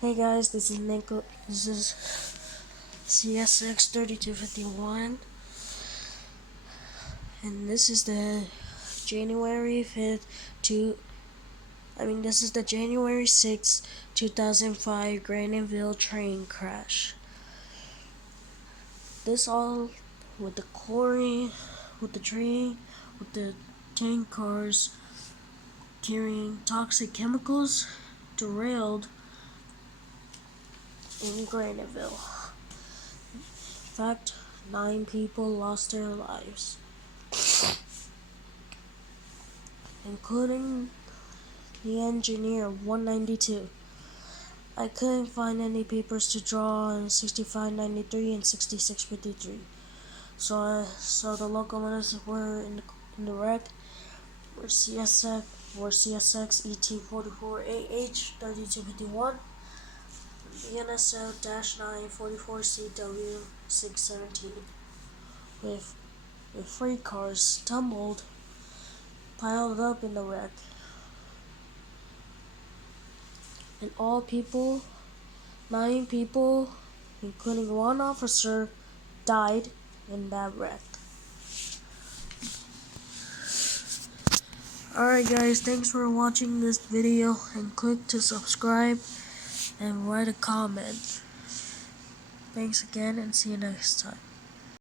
Hey guys, this is Nico. This is CSX 3251, and this is the January 5th this is the January 6th, 2005 Graniteville Train crash. This all with the quarry, with the train, with the tank cars carrying toxic chemicals derailed in Graniteville. In fact, 9 people lost their lives, including the engineer of 192. I couldn't find any papers to draw on 6593 and 6653. So the locomotives were in the wreck were CSX ET44AH 3251, BNSF-9 44CW 617, with freight cars piled up in the wreck. And 9 people, including 1 officer, died in that wreck. Alright guys, thanks for watching this video, and click to subscribe and write a comment. Thanks again, and see you next time.